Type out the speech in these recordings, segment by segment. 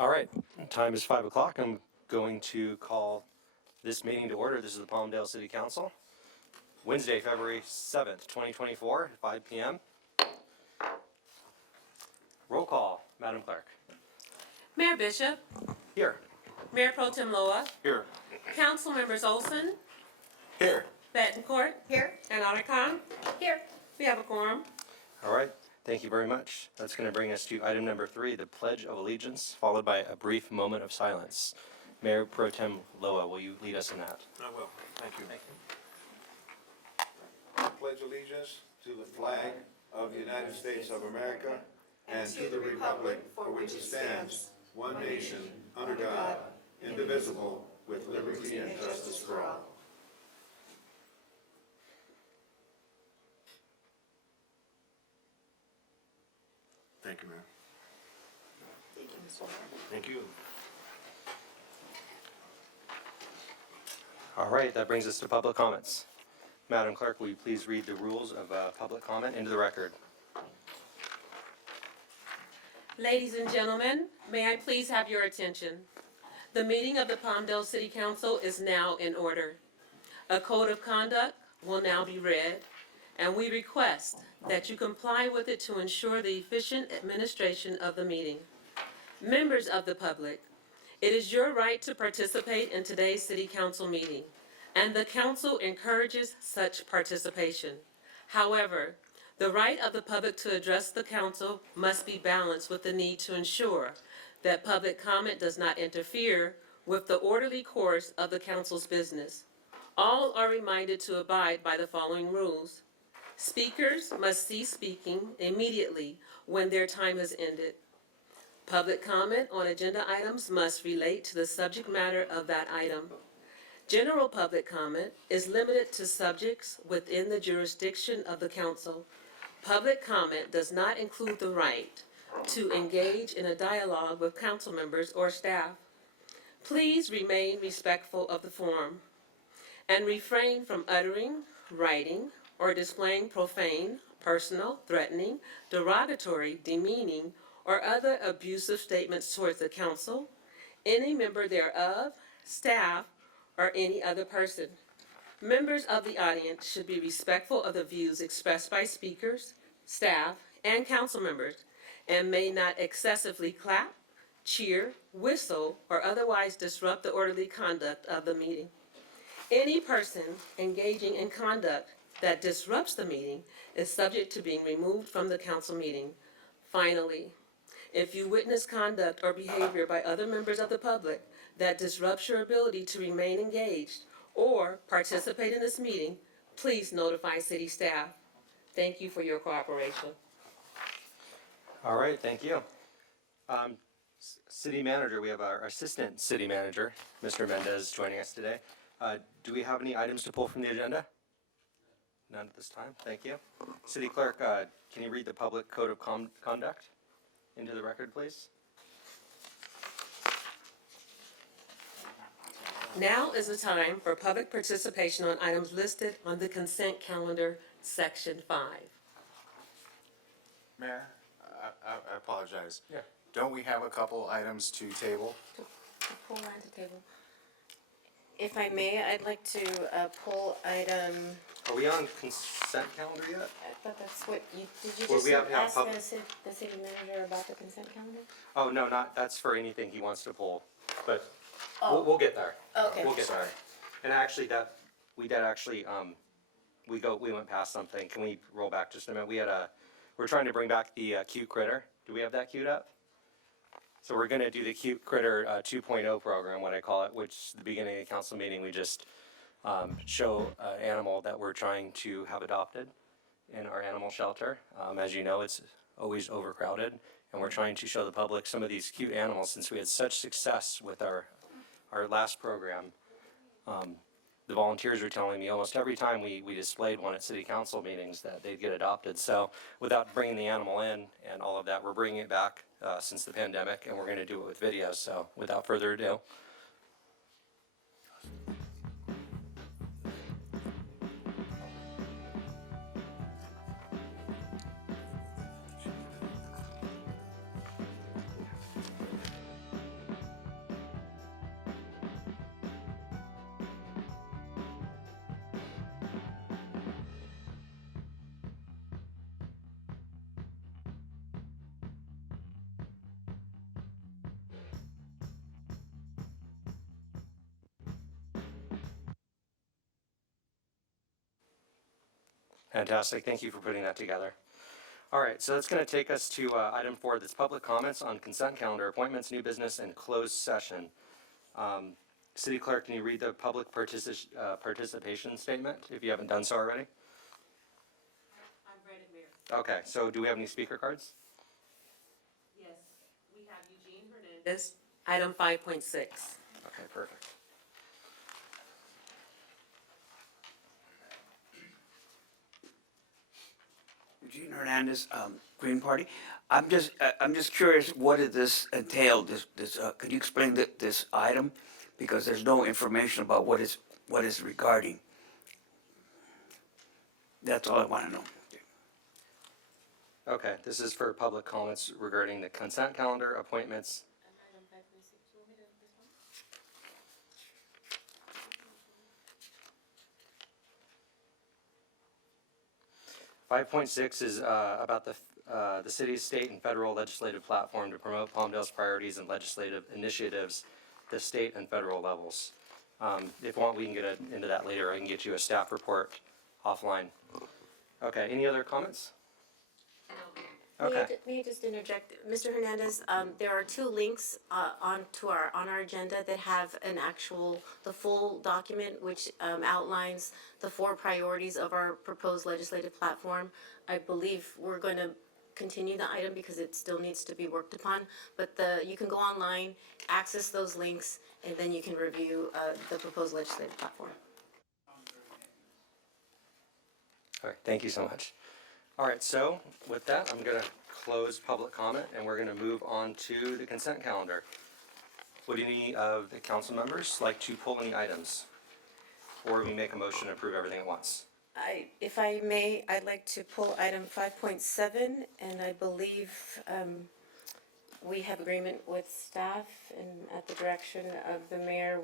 All right, time is 5 o'clock. I'm going to call this meeting to order. This is the Palmdale City Council. Wednesday, February 7th, 2024, 5 p.m. Roll call, Madam Clerk. Mayor Bishop, Here. Mayor Pro Tem Loa, Here. Council Members Olson, Here. Betancourt, Here. and Alarcon. Here. We have a quorum. All right, thank you very much. That's going to bring us to item number 3, the Pledge of Allegiance, followed by a brief moment of silence. Mayor Pro Tem Loa, will you lead us in that? I will. Thank you. I pledge allegiance to the flag of the United States of America and to the republic for which it stands, one nation, under God, indivisible, with liberty and justice for all. Thank you, ma'am. Thank you, Mr. Mayor. Thank you. All right, that brings us to public comments. Madam Clerk, will you please read the rules of public comment into the record? Ladies and gentlemen, may I please have your attention? The meeting of the Palmdale City Council is now in order. A code of conduct will now be read, and we request that you comply with it to ensure the efficient administration of the meeting. Members of the public, it is your right to participate in today's City Council meeting, and the Council encourages such participation. However, the right of the public to address the Council must be balanced with the need to ensure that public comment does not interfere with the orderly course of the Council's business. All are reminded to abide by the following rules. Speakers must cease speaking immediately when their time has ended. Public comment on agenda items must relate to the subject matter of that item. General public comment is limited to subjects within the jurisdiction of the Council. Public comment does not include the right to engage in a dialogue with council members or staff. Please remain respectful of the forum and refrain from uttering, writing, or displaying profane, personal, threatening, derogatory, demeaning, or other abusive statements towards the council, any member thereof, staff, or any other person. Members of the audience should be respectful of the views expressed by speakers, staff, and council members, and may not excessively clap, cheer, whistle, or otherwise disrupt the orderly conduct of the meeting. Any person engaging in conduct that disrupts the meeting is subject to being removed from the council meeting. Finally, if you witness conduct or behavior by other members of the public that disrupts your ability to remain engaged or participate in this meeting, please notify city staff. Thank you for your cooperation. All right, thank you. City Manager, we have our Assistant City Manager, Mr. Mendez, joining us today. Do we have any items to pull from the agenda? None at this time, thank you. City Clerk, can you read the Public Code of Conduct into the record, please? Now is the time for public participation on items listed on the consent calendar, Section 5. Mayor, I apologize. Yeah. Don't we have a couple items to table? Pull line to table. If I may, I'd like to pull item, Are we on consent calendar yet? I thought that's what you, did you Well, just we have to have ask pub- the city manager about the consent calendar? Oh, no, that's for anything he wants to pull, but Oh. we'll get there. Okay, We'll get sorry. there. And actually, we went past something. Can we roll back just a minute? We're trying to bring back the cute critter. Do we have that queued up? So we're gonna do the cute critter 2.0 program, what I call it, which the beginning of the council meeting, we just show an animal that we're trying to have adopted in our animal shelter. As you know, it's always overcrowded, and we're trying to show the public some of these cute animals since we had such success with our last program. The volunteers are telling me almost every time we displayed one at city council meetings that they'd get adopted. So without bringing the animal in and all of that, we're bringing it back since the pandemic, and we're going to do it with videos. So without further ado. Fantastic, thank you for putting that together. All right, so that's going to take us to item 4, that's public comments on consent calendar, appointments, new business, and closed session. City Clerk, can you read the public participation statement, if you haven't done so already? I've read it, Mayor. Okay, so do we have any speaker cards? Yes, we have Eugene Hernandez. Item 5.6. Okay, perfect. Eugene Hernandez, Green Party. I'm just curious, what did this entail? Could you explain this item? Because there's no information about what is regarding. That's all I want to know. Okay, this is for public comments regarding the consent calendar, appointments. 5.6 is about the city's, state, and federal legislative platform to promote Palmdale's priorities and legislative initiatives, at the state and federal levels. If you want, we can get into that later. I can get you a staff report offline. Okay, any other comments? Okay. May I just interject? Mr. Hernandez, there are 2 links on our agenda that have the full document, which outlines the 4 priorities of our proposed legislative platform. I believe we're going to continue the item because it still needs to be worked upon, but you can go online, access those links, and then you can review the proposed legislative platform. All right, thank you so much. All right, so with that, I'm going to close public comment, and we're going to move on to the consent calendar. Would any of the council members like to pull any items? Or we make a motion to approve everything at once? If I may, I'd like to pull item 5.7, and I believe we have agreement with staff, and at the direction of the mayor,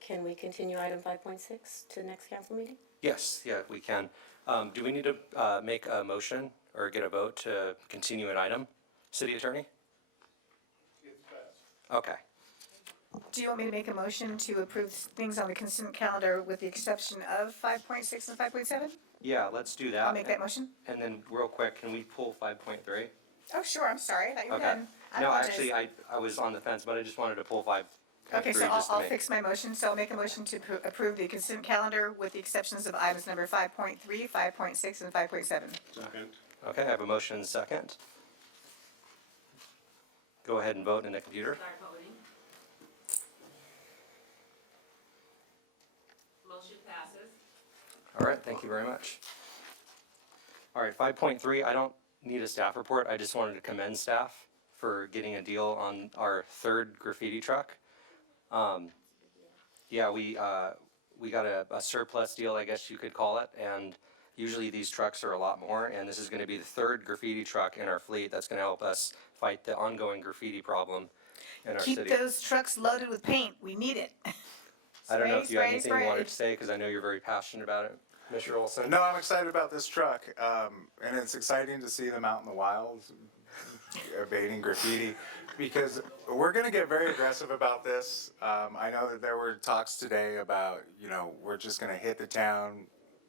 can we continue item 5.6 to the next council meeting? Yes, yeah, we can. Do we need to make a motion or get a vote to continue an item? City Attorney? Okay. Do you want me to make a motion to approve things on the consent calendar with the exception of 5.6 and 5.7? Yeah, let's do that. I'll make that motion. And then real quick, can we pull 5.3? Oh, sure, I'm sorry, I thought you were Okay. done. I No, apologize. actually, I was on the fence, but I just wanted to pull 5.3 Okay, so just to I'll make. fix my motion. So I'll make a motion to approve the consent calendar with the exceptions of items number 5.3, 5.6, and 5.7. Second. Okay, I have a motion and a second. Go ahead and vote in the computer. Start voting. Motion passes. All right, thank you very much. All right, 5.3, I don't need a staff report. I just wanted to commend staff for getting a deal on our 3rd graffiti truck. Yeah, we got a surplus deal, I guess you could call it, and usually these trucks are a lot more, and this is gonna be the 3rd graffiti truck in our fleet that's gonna help us fight the ongoing graffiti problem in our city. Keep those trucks loaded with paint, we need it. I don't know if you have Spray, anything you spray. wanted to say, because I know you're very passionate about it, Mr. Olson. No, I'm excited about this truck, and it's exciting to see them out in the wild, abating graffiti, because we're gonna get very aggressive about this. I know that there were talks today about, we're just gonna hit the town,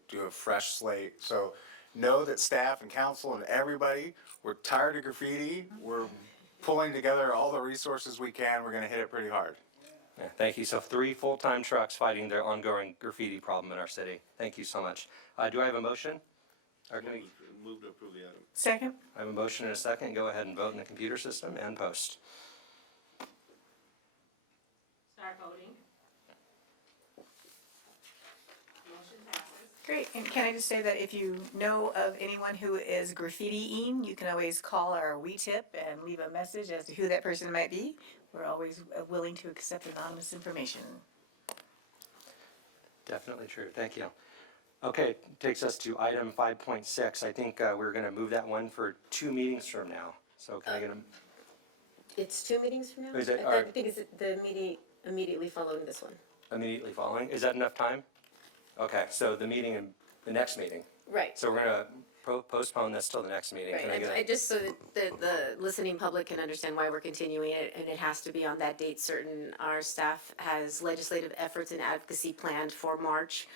do a fresh slate. So know that staff and council and everybody, we're tired of graffiti. We're pulling together all the resources we can. We're gonna hit it pretty hard. Yeah, thank you. So 3 full-time trucks fighting the ongoing graffiti problem in our city. Thank you so much. Do I have a motion? Or can we- Move to approve the item. Second? I have a motion and a second. Go ahead and vote in the computer system and post. Start voting. Motion passes. Great, and can I just say that if you know of anyone who is graffitiing, you can always call our WeTip and leave a message as to who that person might be. We're always willing to accept anonymous information. Definitely true. Thank you. Okay, takes us to item 5.6. I think we're going to move that one for 2 meetings from now. So can I get a... It's 2 meetings from now? Is it- I think it's the meeting immediately following this one. immediately following? Is that enough time? Okay, so the next meeting. Right. So we're going to postpone this till the next meeting. Right, Can I and get I just so that the listening public can understand why we're continuing it, and it has to be on that date certain. Our staff has legislative efforts and advocacy planned for March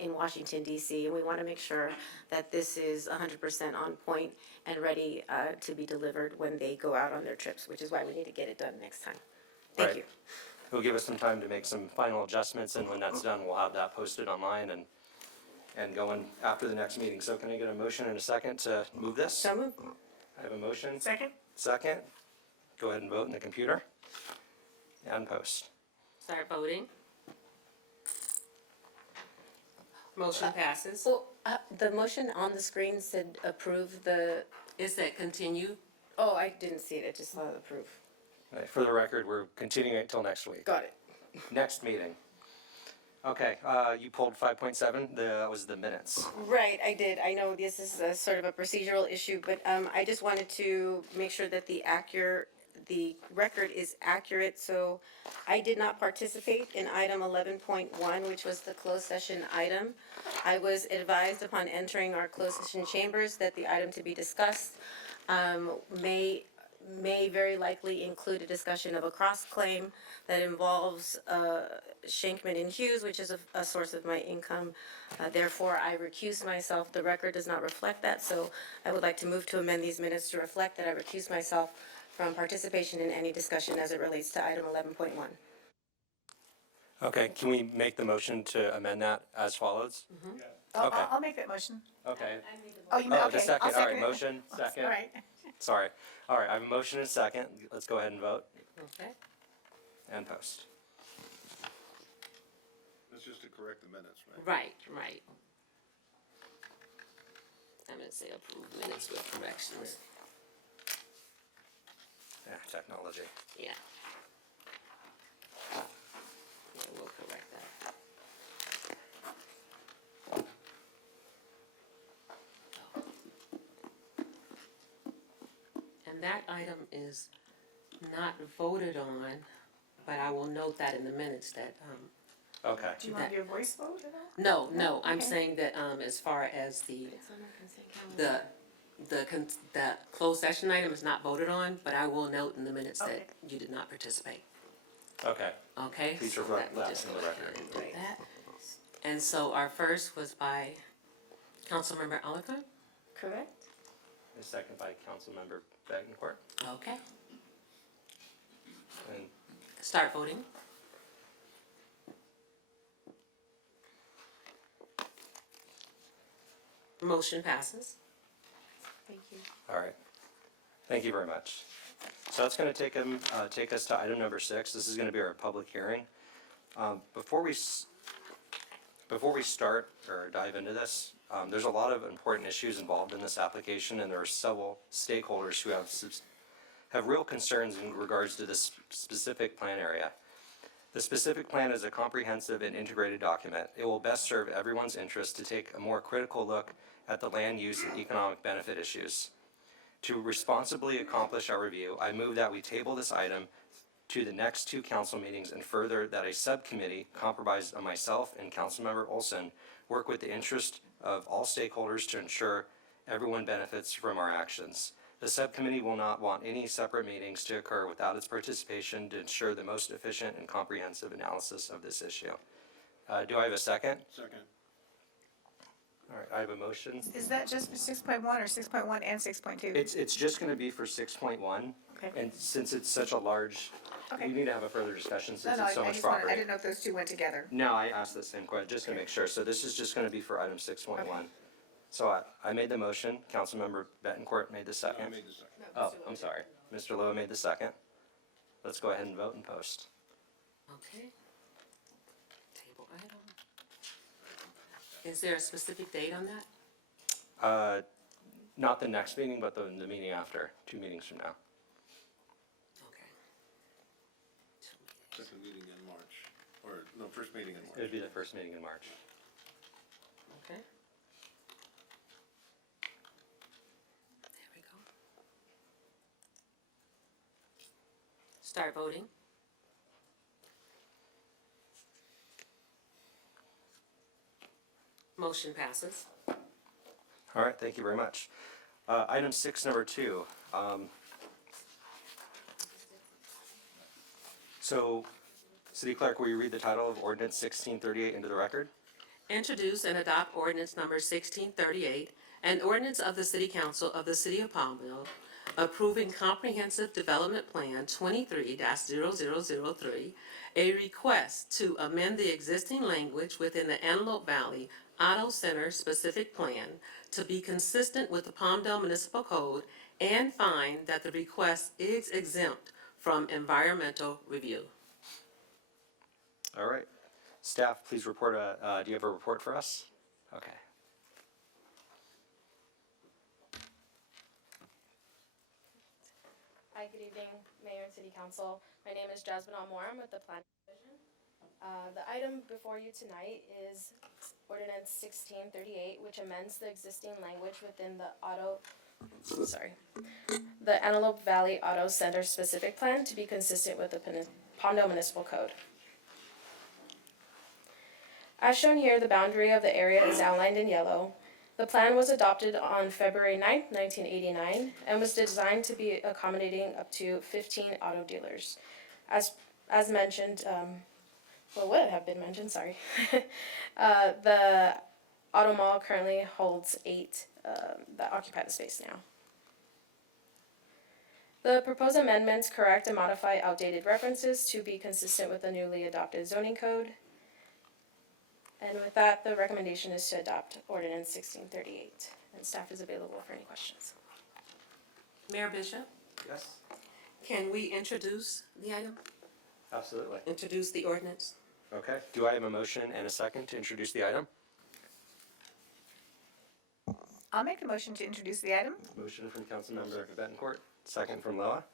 in Washington DC, and we want to make sure that this is 100% on point and ready to be delivered when they go out on their trips, which is why we need to get it done next time. Thank Right. you. It'll give us some time to make some final adjustments, and when that's done, we'll have that posted online and going after the next meeting. So can I get a motion and a second to move this? So moved. I have a motion. Second? Second. Go ahead and vote in the computer. And post. Start voting. Motion passes. Well, the motion on the screen said approve the, It said continue. oh, I didn't see it, I just saw approve. Right, for the record, we're continuing it till next week. Got it. Next meeting. Okay, you pulled 5.7, that was the minutes. Right, I did. I know this is a sort of a procedural issue, but I just wanted to make sure that the record is accurate. So I did not participate in item 11.1, which was the closed session item. I was advised upon entering our closed session chambers that the item to be discussed may very likely include a discussion of a cross-claim that involves Shankman and Hughes, which is a source of my income. Therefore, I recuse myself. The record does not reflect that, so I would like to move to amend these minutes to reflect that I recuse myself from participation in any discussion as it relates to item 11.1. Okay, can we make the motion to amend that as follows? I'll, Okay. I'll make that motion. Okay. Oh, you, Oh, okay, the second, I'll all right, second it. motion, second. All right. Sorry. All right, I have a motion and a second. Let's go ahead and vote Okay. and post. That's just to correct the minutes, right? Right. I'm gonna say approve minutes with corrections. Yeah, technology. Yeah. Yeah, we'll correct that. And that item is not voted on, but I will note that in the minutes that, Okay. Do you want to do a voice vote at all? no, I'm Okay. saying that, as far as the, It's on our consent calendar. the closed session item is not voted on, but I will note in the minutes that Okay. you did not participate, Okay. okay? Please So reflect we'll that just in go the ahead record. and do that. And so our first was by Councilmember Oliver, Correct? A second by Councilmember Betancourt. okay? And Start voting. Motion passes. Thank you. all right. Thank you very much. So that's going to take us to item number 6. This is going to be our public hearing. Before we start or dive into this, there's a lot of important issues involved in this application, and there are several stakeholders who have real concerns in regards to this specific plan area. The specific plan is a comprehensive and integrated document. It will best serve everyone's interest to take a more critical look at the land use and economic benefit issues. To responsibly accomplish our review, I move that we table this item to the next 2 council meetings, and further that a subcommittee comprised of myself and Councilmember Olson work with the interest of all stakeholders to ensure everyone benefits from our actions. The subcommittee will not want any separate meetings to occur without its participation to ensure the most efficient and comprehensive analysis of this issue. Do I have a second? Second. All right, I have a motion. Is that just for 6.1 or 6.1 and 6.2? It's just gonna be for 6.1. Okay. And since it's such a large, Okay. we need to have a further discussion No, since no, it's so I much just wanted, I property. didn't know if those two went together. No, I asked the same question, just to make sure. So this is just gonna be for item 6.1. Okay. So I made the motion, Councilmember Betancourt made the I second. made the second. Oh, I'm sorry. Mr. Lowe made the second. Let's go ahead and vote and post. Okay. Table item. Is there a specific date on that? Not the next meeting, but the meeting after, 2 meetings from now. Okay. Second meeting in March, or, no, first meeting in It March. would be the first meeting in March. Okay. There we go. Start voting. Motion passes. All right, thank you very much. Item 6, number 2. So, City Clerk, will you read the title of Ordinance 1638 into the record? Introduce and adopt ordinance number 1638, an ordinance of the City Council of the City of Palmdale approving Comprehensive Development Plan 23-0003, a request to amend the existing language within the Antelope Valley Auto Center specific plan to be consistent with the Palmdale Municipal Code and find that the request is exempt from environmental review. All right. Staff, please report do you have a report for us? Okay. Hi, good evening, Mayor and City Council. My name is Jasmine Almore. I'm with the Planning Division. The item before you tonight is Ordinance 1638, which amends the existing language within the the Antelope Valley Auto Center specific plan to be consistent with the Palmdale Municipal Code. As shown here, the boundary of the area is outlined in yellow. The plan was adopted on February 9th, 1989, and was designed to be accommodating up to 15 auto dealers. As mentioned, would have been mentioned, sorry. The auto mall currently holds 8 that occupy the space now. The proposed amendments correct and modify outdated references to be consistent with the newly adopted zoning code. And with that, the recommendation is to adopt Ordinance 1638, and staff is available for any questions. Mayor Bishop, Yes. can we introduce the item? Absolutely. Introduce the ordinance? Okay. Do I have a motion and a second to introduce the item? I'll make the motion to introduce the item. Motion from Councilmember Betancourt, second from Loa.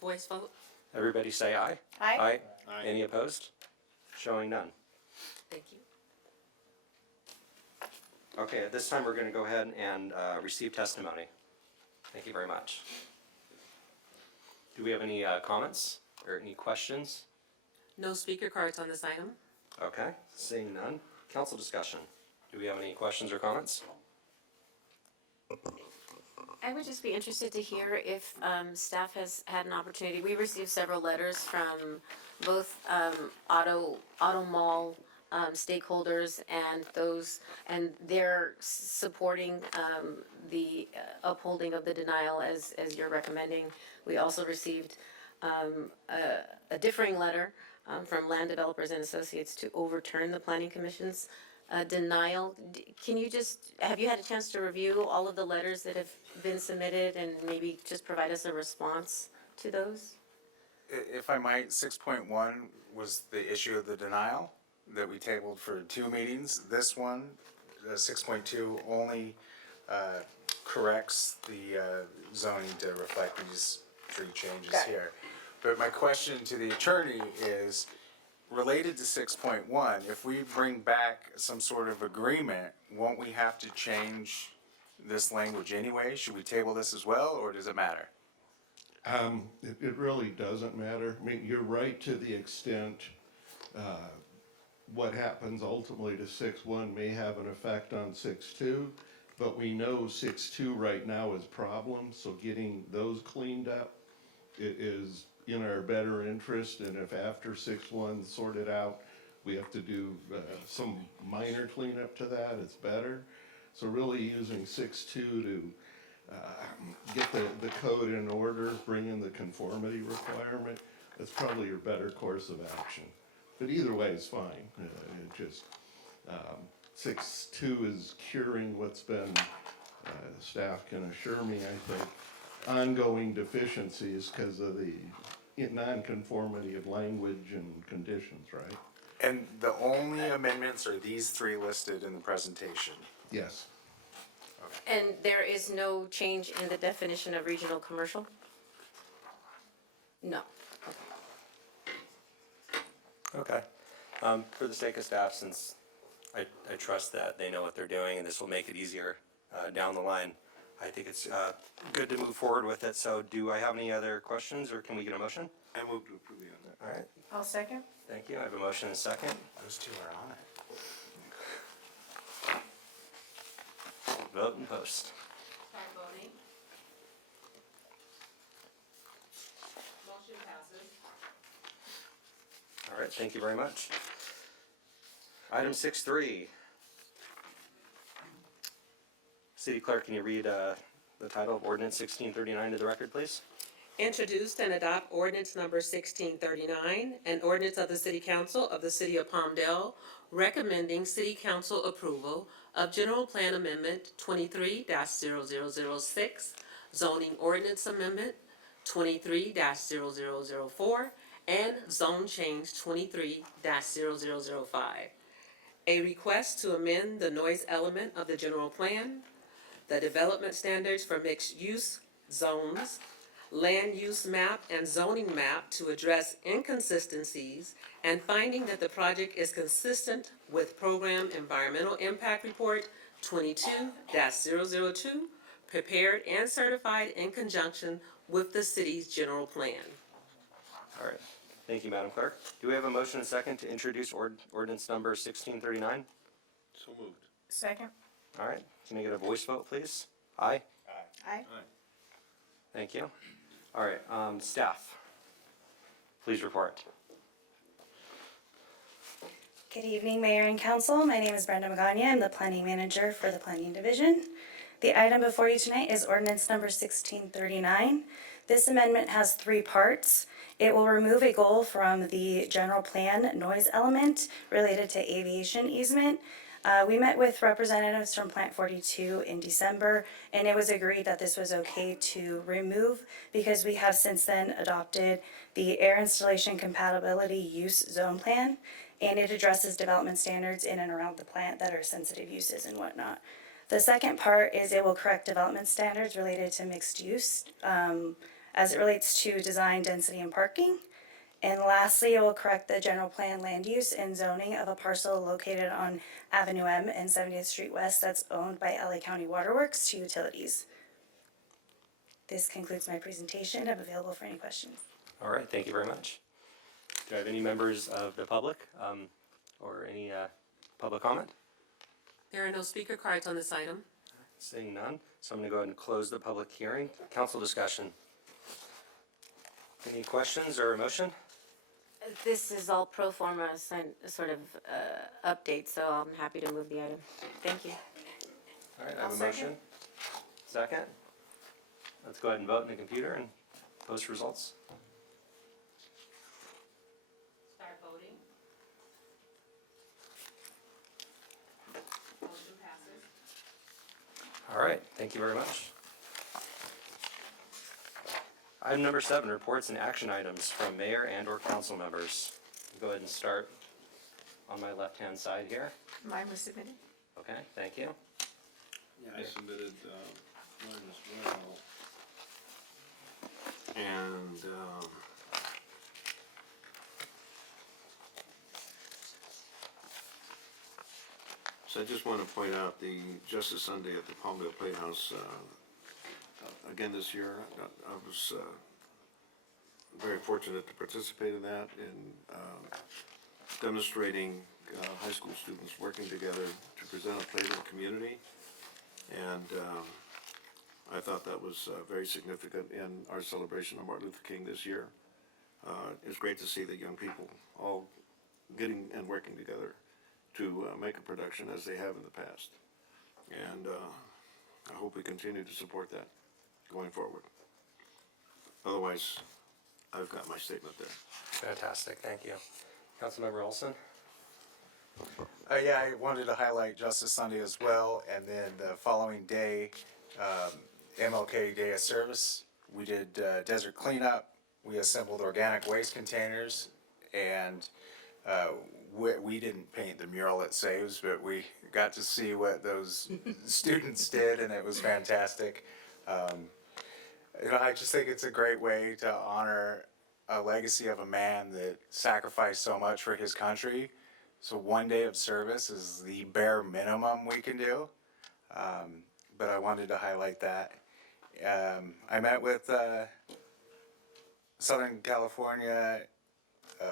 Voice vote? Everybody say aye. Aye. Aye. Any opposed? Showing none. Thank you. Okay, at this time, we're going to go ahead and receive testimony. Thank you very much. Do we have any comments or any questions? No speaker cards on this item. Okay, seeing none. Council discussion. Do we have any questions or comments? I would just be interested to hear if staff has had an opportunity. We received several letters from both auto mall stakeholders and they're supporting the upholding of the denial as you're recommending. We also received a differing letter from Land Developers and Associates to overturn the Planning Commission's denial. Have you had a chance to review all of the letters that have been submitted and maybe just provide us a response to those? If I might, 6.1 was the issue of the denial that we tabled for 2 meetings. This one, 6.2, only corrects the zoning to reflect these 3 changes Got it. here. But my question to the attorney is, related to 6.1, if we bring back some sort of agreement, won't we have to change this language anyway? Should we table this as well, or does it matter? It really doesn't matter. I mean, you're right to the extent what happens ultimately to 6.1 may have an effect on 6.2, but we know 6.2 right now is problems, so getting those cleaned up is in our better interest, and if after 6.1 sorted out, we have to do some minor cleanup to that, it's better. So really using 6.2 to get the code in order, bring in the conformity requirement, that's probably your better course of action. But either way is fine. It just 6.2 is curing what's been, staff can assure me, I think, ongoing deficiencies because of the non-conformity of language and conditions, right? And the only amendments are these 3 listed in the presentation. Yes. And there is no change in the definition of regional commercial? No. Okay. For the sake of staff, since I trust that they know what they're doing and this will make it easier down the line, I think it's good to move forward with it. So do I have any other questions, or can we get a motion? I move to approve the amendment. All right, I'll second. thank you. I have a motion and a second. Those 2 are on it. Vote and post. Start voting. Motion passes. All right, thank you very much. Item 6.3. City Clerk, can you read the title of Ordinance 1639 to the record, please? Introduced and adopt ordinance number 1639, an ordinance of the City Council of the City of Palmdale recommending City Council approval of General Plan Amendment 23-0006, Zoning Ordinance Amendment 23-0004, and Zone Change 23-0005. A request to amend the noise element of the general plan, the development standards for mixed-use zones, land use map and zoning map to address inconsistencies, and finding that the project is consistent with Program Environmental Impact Report 22-002, prepared and certified in conjunction with the city's general plan. All right, thank you, Madam Clerk. Do we have a motion and second to introduce ordinance number 1639? So moved. Second? All right, can I get a voice vote, please? Aye? Aye. Thank you. All right, staff, please report. Good evening, Mayor and Council. My name is Brenda Magana. I'm the Planning Manager for the Planning Division. The item before you tonight is ordinance number 1639. This amendment has three parts. It will remove a goal from the general plan noise element related to aviation easement. We met with representatives from Plant 42 in December, and it was agreed that this was okay to remove because we have since then adopted the air installation compatibility use zone plan, and it addresses development standards in and around the plant that are sensitive uses and whatnot. The second part is it will correct development standards related to mixed use as it relates to design, density, and parking. And lastly, it will correct the general plan land use and zoning of a parcel located on Avenue M and 70th Street West that's owned by LA County Waterworks to utilities. This concludes my presentation. I'm available for any questions. All right, thank you very much. Do I have any members of the public or any public comment? There are no speaker cards on this item. Seeing none, so I'm going to go ahead and close the public hearing. Council discussion. Any questions or a motion? This is all pro forma sort of update, so I'm happy to move the item. Thank you. All right, I have a I'll motion. Second. Let's go ahead and vote in the computer and post results. Start voting. Motion passes. All right, thank you very much. Item number 7, reports and action items from mayor and or council members. Go ahead and start on my left-hand side here. Mine was submitted. Okay, thank you. I submitted mine as well. And so I just want to point out the Justice Sunday at the Palmdale Playhouse. Again this year, I was very fortunate to participate in that, in demonstrating high school students working together to present a play to the community. And I thought that was very significant in our celebration of Martin Luther King this year. It's great to see the young people all getting and working together to make a production as they have in the past. And I hope we continue to support that going forward. Otherwise, I've got my statement there. Fantastic, thank you. Councilmember Olson? Yeah, I wanted to highlight Justice Sunday as well, and then the following day, MLK Day of Service. We did desert cleanup, we assembled organic waste containers, and we didn't paint the mural at Saves, but we got to see what those students did, and it was fantastic. I just think it's a great way to honor a legacy of a man that sacrificed so much for his country. So one day of service is the bare minimum we can do. But I wanted to highlight that. I met with Southern California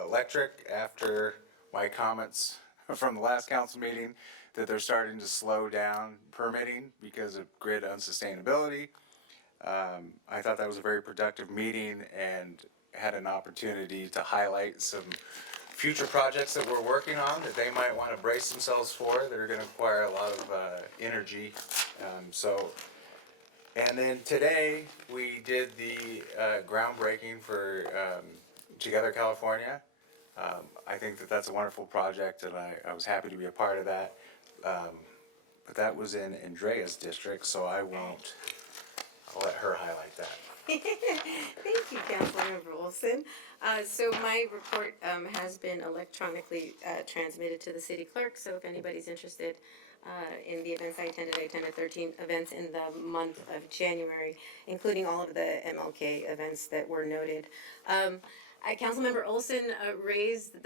Electric after my comments from the last council meeting. that they're starting to slow down permitting because of grid unsustainability. I thought that was a very productive meeting and had an opportunity to highlight some future projects that we're working on that they might want to brace themselves for, that are going to require a lot of energy. And then today, we did the groundbreaking for Together California. I think that that's a wonderful project, and I was happy to be a part of that. But that was in Andrea's district, so I'll let her highlight that. Thank you, Councilmember Wilson. So my report has been electronically transmitted to the city clerk, so if anybody's interested in the events I attended 13 events in the month of January, including all of the MLK events that were noted. Councilmember Olson raised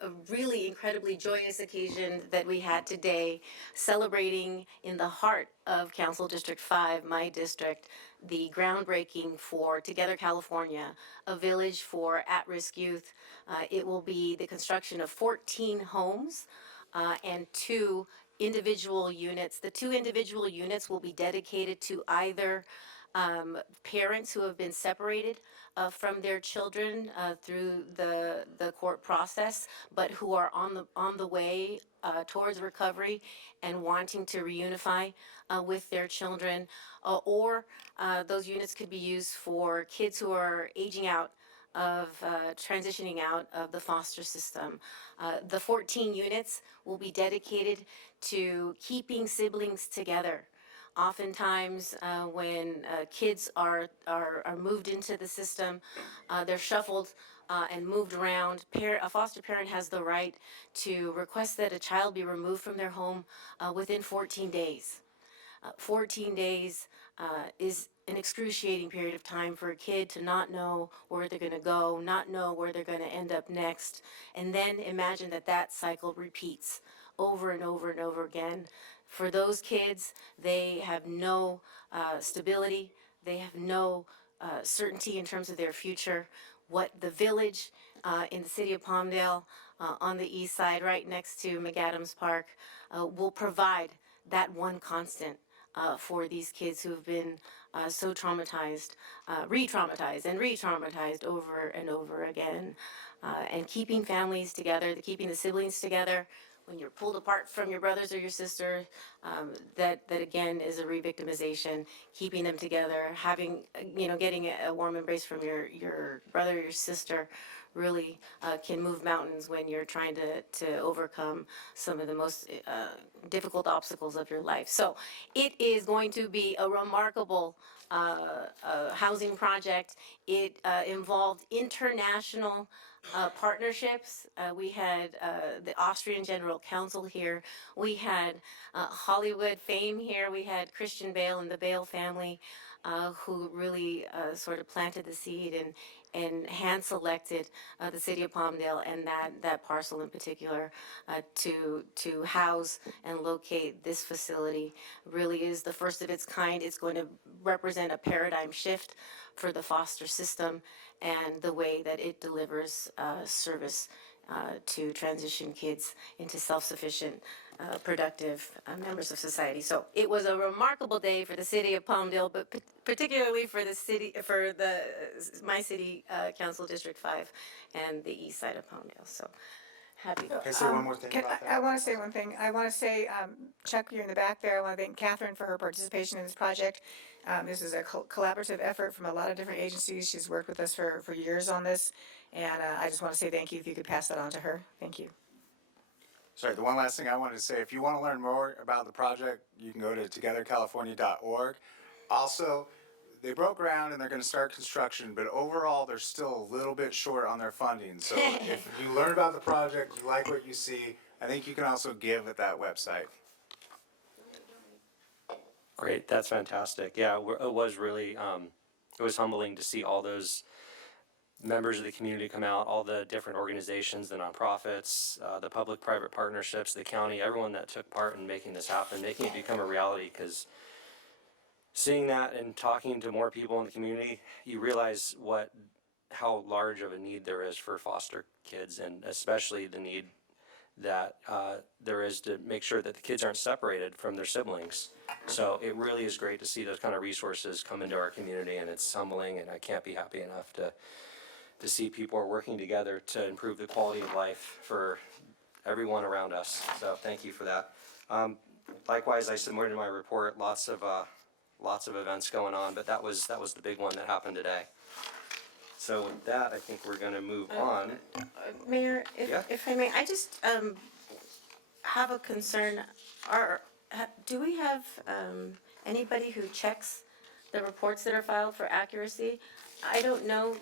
a really incredibly joyous occasion that we had today, celebrating in the heart of Council District 5, my district, the groundbreaking for Together California, a village for at-risk youth. It will be the construction of 14 homes and 2 individual units. The 2 individual units will be dedicated to either parents who have been separated from their children through the court process, but who are on the way towards recovery and wanting to reunify with their children, or those units could be used for kids who are aging out of transitioning out of the foster system. The 14 units will be dedicated to keeping siblings together. Oftentimes, when kids are moved into the system, they're shuffled and moved around. A foster parent has the right to request that a child be removed from their home within 14 days. 14 days is an excruciating period of time for a kid to not know where they're going to go, not know where they're going to end up next, and then imagine that cycle repeats over and over and over again. For those kids, they have no stability, they have no certainty in terms of their future. What the village in the city of Palmdale on the east side, right next to McAdams Park, will provide that one constant for these kids who have been so traumatized, re-traumatized and re-traumatized over and over again. And keeping families together, keeping the siblings together, when you're pulled apart from your brothers or your sister, that again is a re-victimization. Keeping them together, having, getting a warm embrace from your brother or your sister really can move mountains when you're trying to overcome some of the most difficult obstacles of your life. So it is going to be a remarkable housing project. It involved international partnerships. We had the Austrian General Council here. We had Hollywood fame here. We had Christian Bale and the Bale family who really sort of planted the seed and hand-selected the city of Palmdale and that parcel in particular to house and locate this facility. Really is the first of its kind. It's going to represent a paradigm shift for the foster system and the way that it delivers service to transition kids into self-sufficient, productive members of society. So it was a remarkable day for the city of Palmdale, but particularly for my city council District 5 and the east side of Palmdale. So happy. Can I say one more thing about that? I want to say one thing. I want to say, Chuck, you're in the back there. I want to thank Catherine for her participation in this project. This is a collaborative effort from a lot of different agencies. She's worked with us for years on this. And I just want to say thank you if you could pass that on to her. Thank you. Sorry, the one last thing I wanted to say, if you want to learn more about the project, you can go to togethercalifornia.org. Also, they broke ground and they're going to start construction, but overall they're still a little bit short on their funding. So if you learn about the project, you like what you see, I think you can also give at that website. Great, that's fantastic. Yeah, it was really, it was humbling to see all those members of the community come out, all the different organizations, the nonprofits, the public-private partnerships, the county, everyone that took part in making this happen, making it become a reality, because seeing that and talking to more people in the community, you realize how large of a need there is for foster kids, and especially the need that there is to make sure that the kids aren't separated from their siblings. So it really is great to see those kind of resources come into our community, and it's humbling, and I can't be happy enough to see people are working together to improve the quality of life for everyone around us. So thank you for that. Likewise, I submitted my report, lots of events going on, but that was the big one that happened today. So with that, I think we're gonna move on. Mayor, Yeah. if I may, I just, have a concern. Do we have, anybody who checks the reports that are filed for accuracy? I don't know,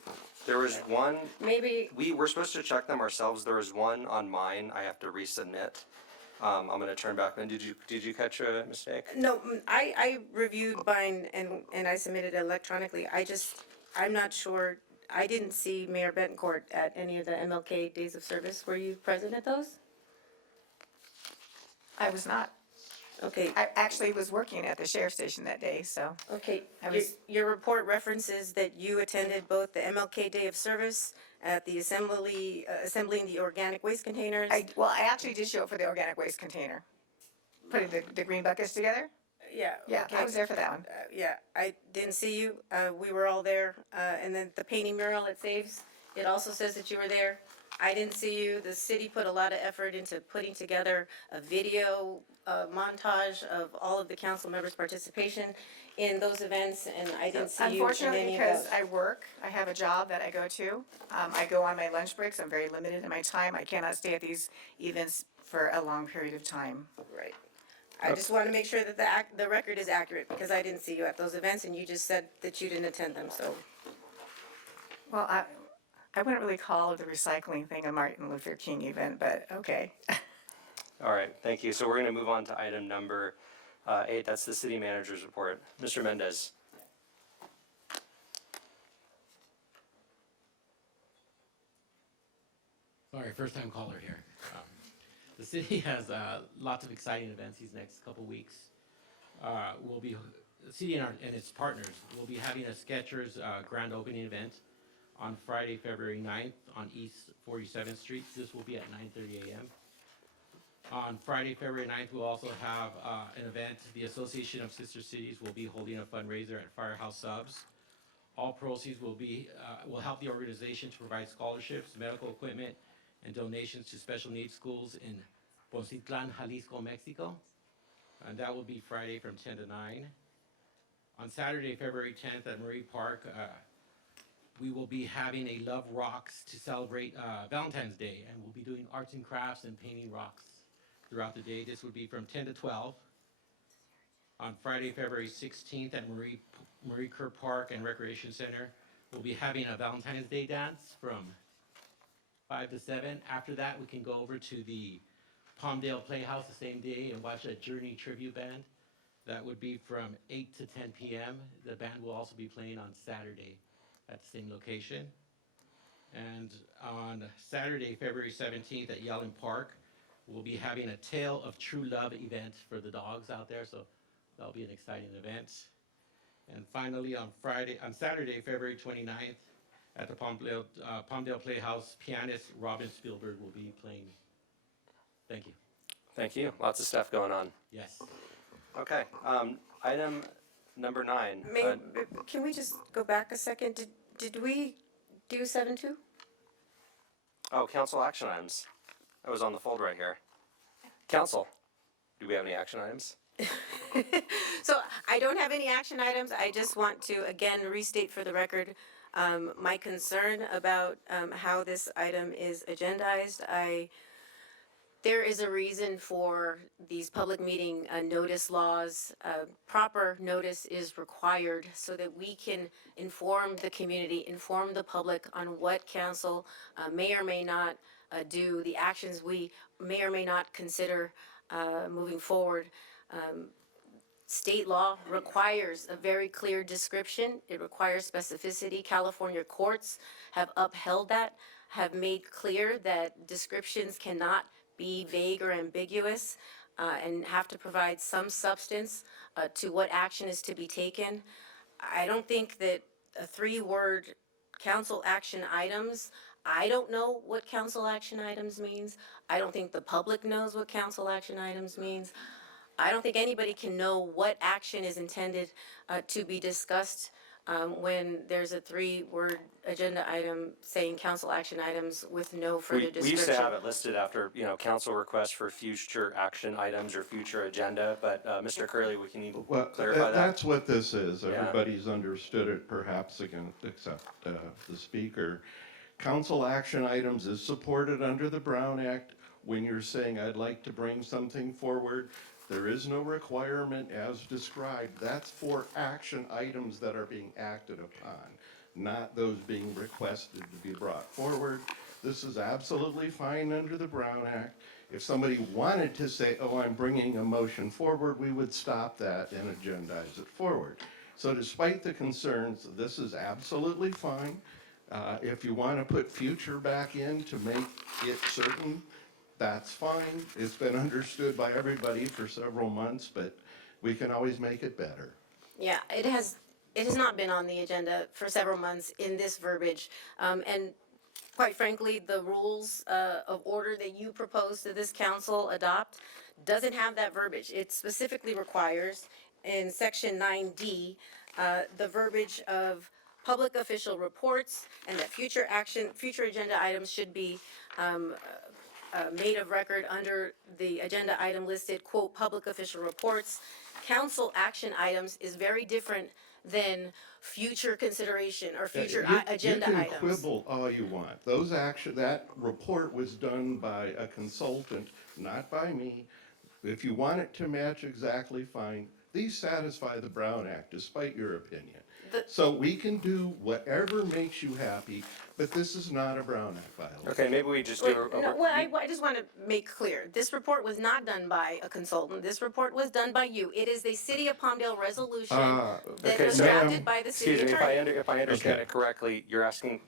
There was one, maybe, we were supposed to check them ourselves. There was one on mine I have to resubmit. I'm gonna turn back. And did you catch a mistake? no, I reviewed mine and I submitted it electronically. I'm not sure, I didn't see Mayor Betancourt at any of the MLK Days of Service. Were you present at those? I was not. Okay. I actually was working at the sheriff's station that day, so. Okay, I was- your report references that you attended both the MLK Day of Service at the assembling the organic waste containers. Well, I actually did show up for the organic waste container. Putting the green buckets together? Yeah. Yeah, okay. I was there for that one. Yeah, I didn't see you. We were all there. And then the painting mural at Saves, it also says that you were there. I didn't see you. The city put a lot of effort into putting together a video montage of all of the council members' participation in those events, and I didn't see you in Unfortunately, any of because those. I work, I have a job that I go to. I go on my lunch breaks. I'm very limited in my time. I cannot stay at these events for a long period of time. Right. I just want to make sure that the record is accurate, because I didn't see you at those events, and you just said that you didn't attend them, so. Well, I wouldn't really call the recycling thing a Martin Luther King event, but okay. All right, thank you. So we're gonna move on to item number 8. That's the city manager's report. Mr. Mendez. Sorry, first time caller here. The city has lots of exciting events these next couple weeks. The city and its partners will be having a Skechers grand opening event on Friday, February 9th on East 47th Street. This will be at 9:30 a.m. On Friday, February 9th, we'll also have an event. The Association of Sister Cities will be holding a fundraiser at Firehouse Subs. All proceeds will help the organization to provide scholarships, medical equipment, and donations to special needs schools in Poncitlán, Jalisco, Mexico. And that will be Friday from 10 to 9. On Saturday, February 10th at Marie Park, we will be having a Love Rocks to celebrate Valentine's Day, and we'll be doing arts and crafts and painting rocks throughout the day. This would be from 10 to 12. On Friday, February 16th at Marie Kerr Park and Recreation Center, we'll be having a Valentine's Day dance from 5 to 7. After that, we can go over to the Palmdale Playhouse the same day and watch a Journey tribute band. That would be from 8 to 10 p.m. The band will also be playing on Saturday at the same location. And on Saturday, February 17th at Yellen Park, we'll be having a Tale of True Love event for the dogs out there, so that'll be an exciting event. And finally, on Saturday, February 29th, at the Palmdale Playhouse, pianist Robin Spielberg will be playing. Thank you. Thank you. Lots of stuff going on. Yes. Okay, item number 9. Can we just go back a second? Did we do 7-2? Oh, council action items. That was on the fold right here. Council, do we have any action items? So I don't have any action items. I just want to, again, restate for the record, my concern about, how this item is agendized. There is a reason for these public meeting notice laws. Proper notice is required so that we can inform the community, inform the public on what council may or may not do, the actions we may or may not consider moving forward. State law requires a very clear description. It requires specificity. California courts have upheld that, have made clear that descriptions cannot be vague or ambiguous, and have to provide some substance to what action is to be taken. I don't think that a 3-word council action items I don't know what council action items means. I don't think the public knows what council action items means. I don't think anybody can know what action is intended to be discussed when there's a 3-word agenda item saying council action items with no further description. We used to have it listed after, council requests for future action items or future agenda, but Mr. Curley, can you Well, clarify that? that's what this is. Yeah. Everybody's understood it perhaps again, except the speaker. Council action items is supported under the Brown Act. When you're saying, I'd like to bring something forward, there is no requirement as described. That's for action items that are being acted upon, not those being requested to be brought forward. This is absolutely fine under the Brown Act. If somebody wanted to say, oh, I'm bringing a motion forward, we would stop that and agendize it forward. So despite the concerns, this is absolutely fine. If you want to put future back in to make it certain, that's fine. It's been understood by everybody for several months, but we can always make it better. Yeah, it has not been on the agenda for several months in this verbiage. And quite frankly, the rules of order that you propose to this council adopt doesn't have that verbiage. It specifically requires in section 9D, the verbiage of public official reports and that future agenda items should be made of record under the agenda item listed, quote, public official reports. Council action items is very different than future consideration or future agenda You can items. quibble all you want. That report was done by a consultant, not by me. If you want it to match exactly, fine. These satisfy the Brown Act, despite your opinion. So we can do whatever makes you happy, but this is not a Brown Act violation. Okay, maybe we just do I just want to make clear, this report was not done by a consultant. This report was done by you. It is the City of Palmdale resolution that okay, was so drafted by the city excuse me, attorney. if I understand it correctly, you're asking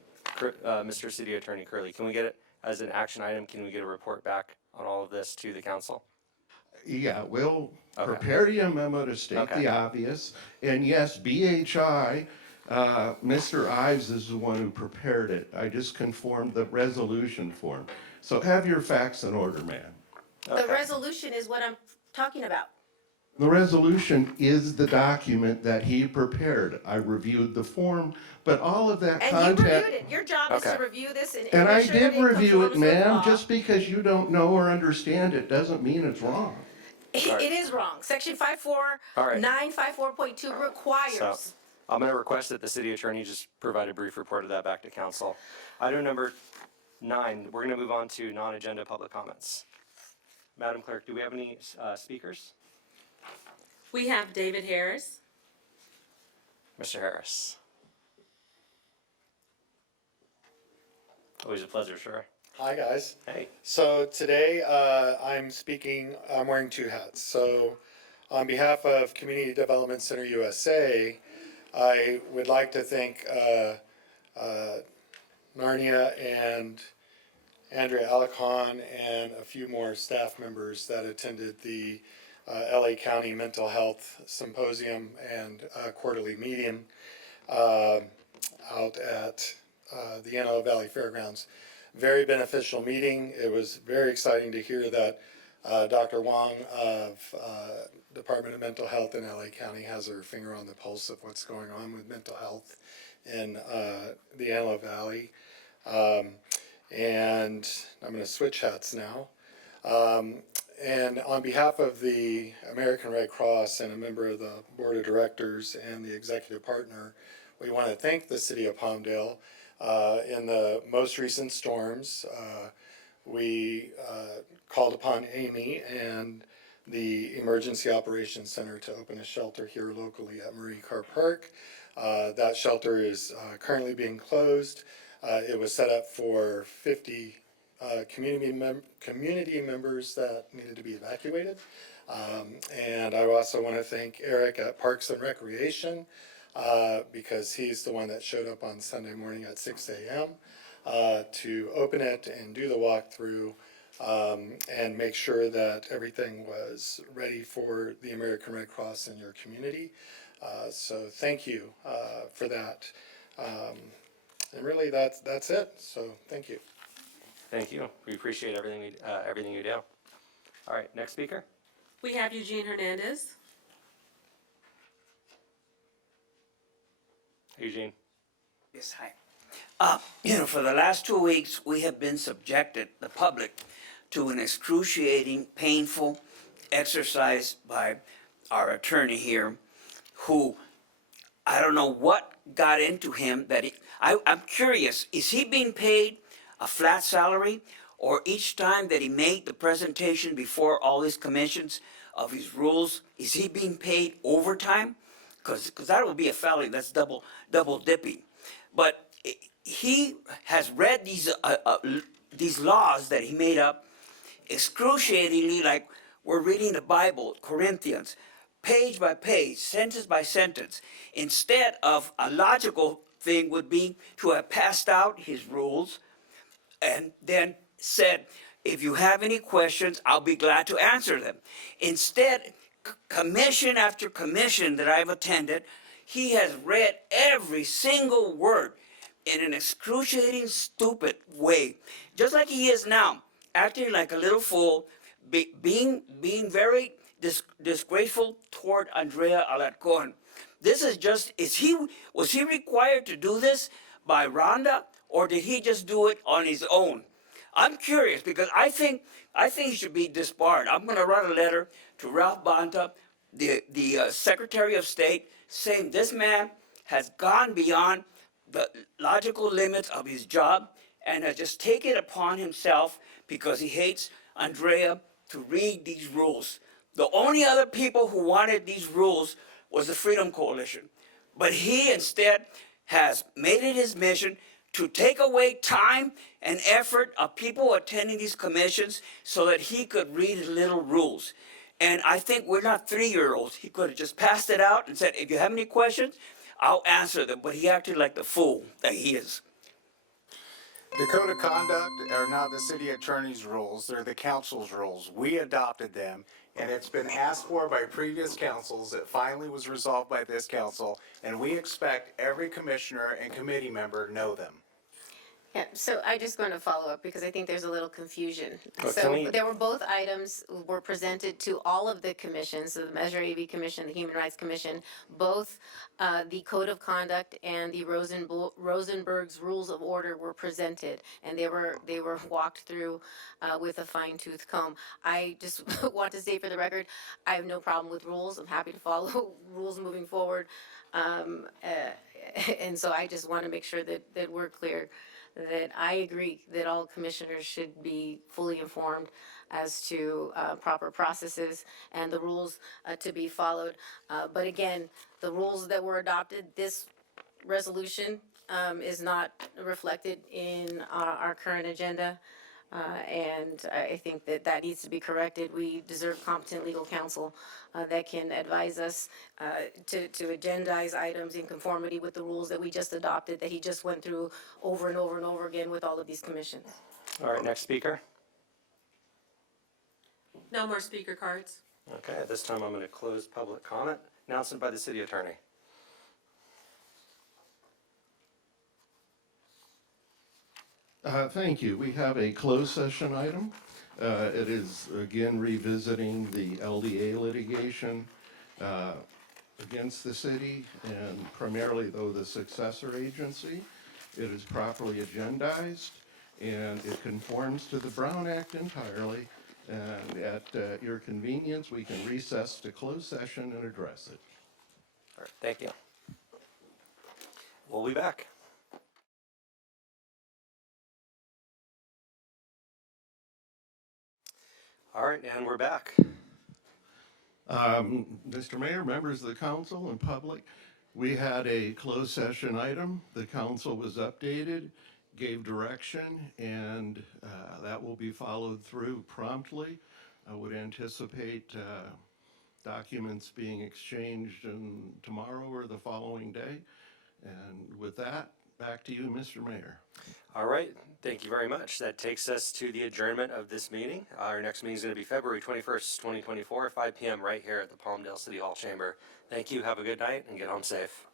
Mr. City Attorney Curley, can we get it as an action item? Can we get a report back on all of this to the council? Yeah, we'll prepare you a memo to state the obvious. And yes, BHI, Mr. Ives is the one who prepared it. I just conformed the resolution form. So have your facts in order, ma'am. The resolution is what I'm talking about. The resolution is the document that he prepared. I reviewed the form, but all of that And content. you reviewed it. Your job is to review this and And make I sure that did it review it, conforms with ma'am. law. Just because you don't know or understand it doesn't mean it's wrong. It is wrong. Section 954.2 requires. So I'm going to request that the city attorney just provide a brief report of that back to council. Item number 9, we're going to move on to non-agenda public comments. Madam Clerk, do we have any speakers? We have David Harris. Mr. Harris. Always a pleasure, sir. Hi, guys. Hey. So today I'm wearing 2 hats. So on behalf of Community Development Center USA, I would like to thank Narnia and Andrea Alicon and a few more staff members that attended the LA County Mental Health Symposium and quarterly meeting out at the Antelope Valley Fairgrounds. Very beneficial meeting. It was very exciting to hear that Dr. Wong of Department of Mental Health in LA County has her finger on the pulse of what's going on with mental health in the Antelope Valley. And I'm going to switch hats now. And on behalf of the American Red Cross and a member of the Board of Directors and the Executive Partner, we want to thank the City of Palmdale. In the most recent storms, we called upon Amy and the Emergency Operations Center to open a shelter here locally at Marie Carr Park. That shelter is currently being closed. It was set up for 50 community members that needed to be evacuated. And I also want to thank Eric at Parks and Recreation because he's the one that showed up on Sunday morning at 6 a.m. To open it and do the walkthrough and make sure that everything was ready for the American Red Cross in your community. So thank you for that. And really, that's it. So thank you. Thank you. We appreciate everything you do. All right, next speaker. We have Eugene Hernandez. Eugene. Yes, hi. For the last 2 weeks, we have been subjected, the public, to an excruciating, painful exercise by our attorney here, who, I don't know what got into him that I'm curious, is he being paid a flat salary? Or each time that he made the presentation before all his commissions of his rules, is he being paid overtime? Because that would be a felony, that's double dipping. But he has read these laws that he made up excruciatingly, like we're reading the Bible, Corinthians, page by page, sentence by sentence. Instead of a logical thing would be to have passed out his rules and then said, if you have any questions, I'll be glad to answer them. Instead, commission after commission that I've attended, he has read every single word in an excruciating, stupid way, just like he is now, acting like a little fool, being very disgraceful toward Andrea Alarcon. This is just, was he required to do this by Rhonda, or did he just do it on his own? I'm curious because I think he should be disbarred. I'm going to write a letter to Ralph Bonta, the Secretary of State, saying this man has gone beyond the logical limits of his job and has just taken it upon himself because he hates Andrea to read these rules. The only other people who wanted these rules was the Freedom Coalition. But he instead has made it his mission to take away time and effort of people attending these commissions so that he could read his little rules. And I think we're not 3-year-olds. He could have just passed it out and said, if you have any questions, I'll answer them. But he acted like the fool that he is. The code of conduct are not the city attorney's rules, they're the council's rules. We adopted them, and it's been asked for by previous councils. It finally was resolved by this council, and we expect every commissioner and committee member know them. Yeah, so I just going to follow up because I think there's a little confusion. But So can we- there were both items were presented to all of the commissions, so the Measure AV Commission, the Human Rights Commission, both the Code of Conduct and the Rosenberg's Rules of Order were presented, and they were walked through with a fine-tooth comb. I just want to say for the record, I have no problem with rules. I'm happy to follow rules moving forward. And so I just want to make sure that we're clear that I agree that all commissioners should be fully informed as to proper processes and the rules to be followed. But again, the rules that were adopted, this resolution is not reflected in our current agenda. And I think that needs to be corrected. We deserve competent legal counsel that can advise us to agendize items in conformity with the rules that we just adopted, that he just went through over and over and over again with all of these commissions. All right, next speaker. No more speaker cards. Okay, at this time I'm going to close public comment. Announcement by the city attorney. Thank you. We have a closed session item. It is again revisiting the LDA litigation against the city and primarily though the successor agency. It is properly agendized and it conforms to the Brown Act entirely. And at your convenience, we can recess to closed session and address it. All right, thank you. We'll be back. All right, and we're back. Mr. Mayor, members of the council and public, we had a closed session item. The council was updated, gave direction, and that will be followed through promptly. I would anticipate documents being exchanged tomorrow or the following day. And with that, back to you, Mr. Mayor. All right, thank you very much. That takes us to the adjournment of this meeting. Our next meeting is going to be February 21st, 2024, 5 p.m. right here at the Palmdale City Hall Chamber. Thank you, have a good night, and get home safe.